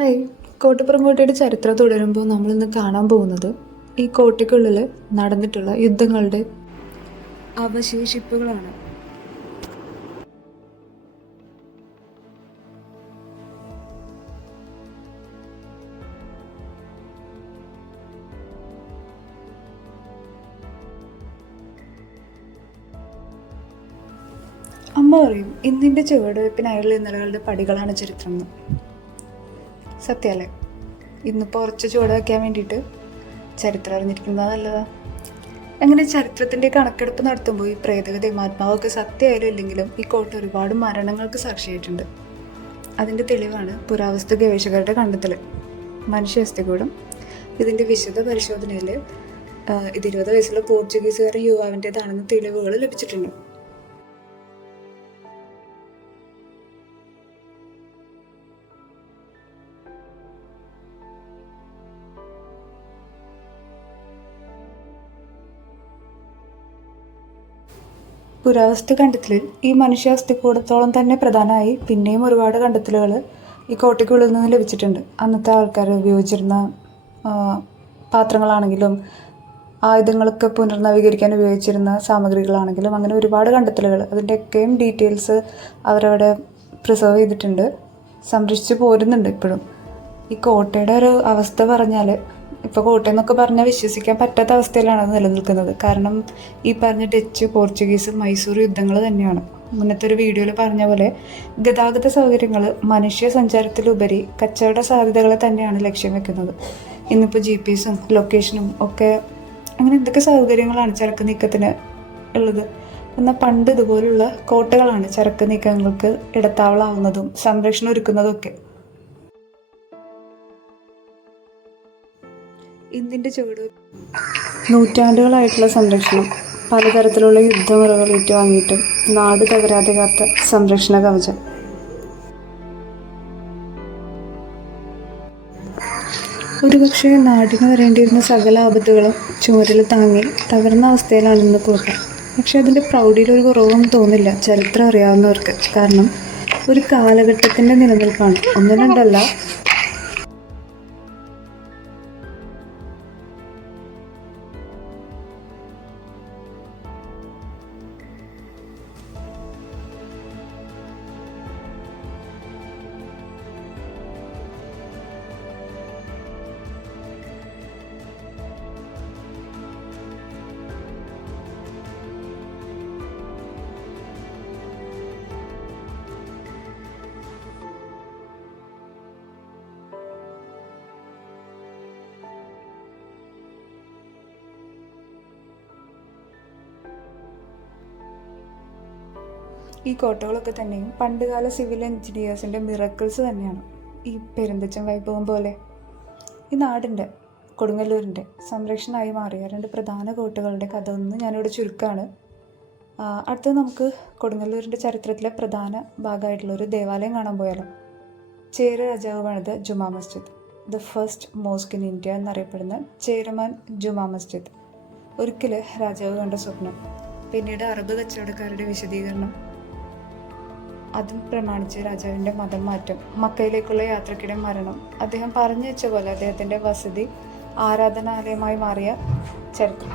Hi. Kottappuram കോട്ടയുടെ ചരിത്രം തുടരുമ്പോൾ നമ്മളിന്ന് കാണാൻ പോകുന്നത് ഈ കോട്ടയ്ക്കുള്ളിൽ നടന്നിട്ടുള്ള യുദ്ധങ്ങളുടെ അവശേഷിപ്പുകളാണ്. അമ്മ പറയും ഇന്നിൻ്റെ ചുവടുവയ്പ്പിനായുള്ള ഇന്നലകളുടെ പടികളാണ് ചരിത്രം എന്ന്. സത്യമല്ലേ? ഇന്നിപ്പോൾ കുറച്ച് ചുവട് വയ്ക്കാൻ വേണ്ടിയിട്ട് ചരിത്രം അറിഞ്ഞിരിക്കുന്നത് നല്ലതാണ്. അങ്ങനെ ചരിത്രത്തിൻ്റെ കണക്കെടുപ്പ് നടത്തുമ്പോൾ ഈ പ്രേതകതയും ആത്മാവൊക്കെ സത്യമായാലും ഇല്ലെങ്കിലും ഈ കോട്ട ഒരുപാട് മരണങ്ങൾക്ക് സാക്ഷിയായിട്ടുണ്ട്. അതിൻ്റെ തെളിവാണ് പുരാവസ്തു ഗവേഷകരുടെ കണ്ടെത്തൽ. മനുഷ്യാസ്ഥികൂടം ഇതിൻ്റെ വിശദ പരിശോധനയിൽ ഇത് 20 വയസ്സുള്ള പോർച്ചുഗീസുകാരൻ യുവാവിൻ്റെതാണെന്ന് തെളിവുകൾ ലഭിച്ചിട്ടുണ്ട്. പുരാവസ്തു കണ്ടെത്തലിൽ ഈ മനുഷ്യാസ്ഥികൂടത്തോളം തന്നെ പ്രധാനമായി പിന്നെയും ഒരുപാട് കണ്ടെത്തലുകൾ ഈ കോട്ടയ്ക്കുള്ളിൽ നിന്ന് ലഭിച്ചിട്ടുണ്ട്. അന്നത്തെ ആൾക്കാർ ഉപയോഗിച്ചിരുന്ന പാത്രങ്ങളാണെങ്കിലും ആയുധങ്ങളൊക്കെ പുനർനവീകരിക്കാൻ ഉപയോഗിച്ചിരുന്ന സാമഗ്രികളാണെങ്കിലും അങ്ങനെ ഒരുപാട് കണ്ടെത്തലുകൾ, അതിൻ്റെയൊക്കെയും ഡീറ്റെയിൽസ് അവരവിടെ പ്രിസർവ് ചെയ്തിട്ടുണ്ട്, സംരക്ഷിച്ച് പോരുന്നുണ്ട് ഇപ്പോഴും. ഈ കോട്ടയുടെ ഒരു അവസ്ഥ പറഞ്ഞാൽ ഇപ്പോൾ കോട്ടയെന്നൊക്കെ പറഞ്ഞാൽ വിശ്വസിക്കാൻ പറ്റാത്ത അവസ്ഥയിലാണ് അത് നിലനിൽക്കുന്നത്. കാരണം ഈ പറഞ്ഞ ഡച്ച്, പോർച്ചുഗീസ്, മൈസൂർ യുദ്ധങ്ങൾ തന്നെയാണ്. മുന്നത്തെ ഒരു വീഡിയോയിൽ പറഞ്ഞ പോലെ ഗതാഗത സൗകര്യങ്ങൾ മനുഷ്യ സഞ്ചാരത്തിലുപരി കച്ചവട സാധ്യതകളെ തന്നെയാണ് ലക്ഷ്യം വെക്കുന്നത്. ഇന്നിപ്പോൾ GPS-ഉം ലൊക്കേഷനും ഒക്കെ അങ്ങനെ എന്തൊക്കെ സൗകര്യങ്ങളാണ് ചരക്ക് നീക്കത്തിന് ഉള്ളത്. എന്നാൽ പണ്ട് ഇതുപോലുള്ള കോട്ടകളാണ് ചരക്ക് നീക്കങ്ങൾക്ക് ഇടത്താവളാവുന്നതും സംരക്ഷണം ഒരുക്കുന്നതും ഒക്കെ. ഇന്ത്യൻ്റെ ചുവട് നൂറ്റാണ്ടുകളായിട്ടുള്ള സംരക്ഷണം, പലതരത്തിലുള്ള യുദ്ധമുറകൾ ഏറ്റുവാങ്ങിയിട്ടും നാട് തകരാതെ കാത്ത സംരക്ഷണ കവചം. ഒരുപക്ഷെ നാടിന് വരേണ്ടിയിരുന്ന സകല ആപത്തുകളും ചുമരിൽ താങ്ങി തകർന്ന അവസ്ഥയിലാണ് ഇന്ന് കോട്ട. പക്ഷെ അതിൻ്റെ പ്രൗഢിയിലൊരു കുറവും തോന്നില്ല ചരിത്രം അറിയാവുന്നവർക്ക്. കാരണം ഒരു കാലഘട്ടത്തിൻ്റെ നിലനിൽപ്പാണ്, ഒന്നും രണ്ടല്ല. ഈ കോട്ടകളൊക്കെ തന്നെയും പണ്ടുകാല സിവിൽ എഞ്ചിനീയേഴ്സിൻ്റെ മിറക്കിൾസ് തന്നെയാണ്. ഈ പെരുന്തച്ചൻ വൈഭവം പോലെ ഈ നാടിൻ്റെ, കൊടുങ്ങല്ലൂരിൻ്റെ സംരക്ഷണമായി മാറിയ 2 പ്രധാന കോട്ടകളുടെ കഥ ഒന്ന് ഞാനിവിടെ ചുരുക്കമാണ്. അടുത്തത് നമുക്ക് കൊടുങ്ങല്ലൂരിൻ്റെ ചരിത്രത്തിലെ പ്രധാന ഭാഗമായിട്ടുള്ളൊരു ദേവാലയം കാണാൻ പോയാലോ. ചേര രാജാവ് പണിത ജുമാ മസ്ജിദ്, the first mosque in India എന്നറിയപ്പെടുന്ന ചേരമാൻ ജുമാ മസ്ജിദ്. ഒരിക്കൽ രാജാവ് കണ്ട സ്വപ്നം, പിന്നീട് അറബ് കച്ചവടക്കാരുടെ വിശദീകരണം, അതും പ്രമാണിച്ച് രാജാവിൻ്റെ മതം മാറ്റം, മക്കയിലേക്കുള്ള യാത്രക്കിടെ മരണം, അദ്ദേഹം പറഞ്ഞു വെച്ച പോലെ അദ്ദേഹത്തിൻ്റെ വസതി ആരാധനാലയമായി മാറിയ ചരിത്രം.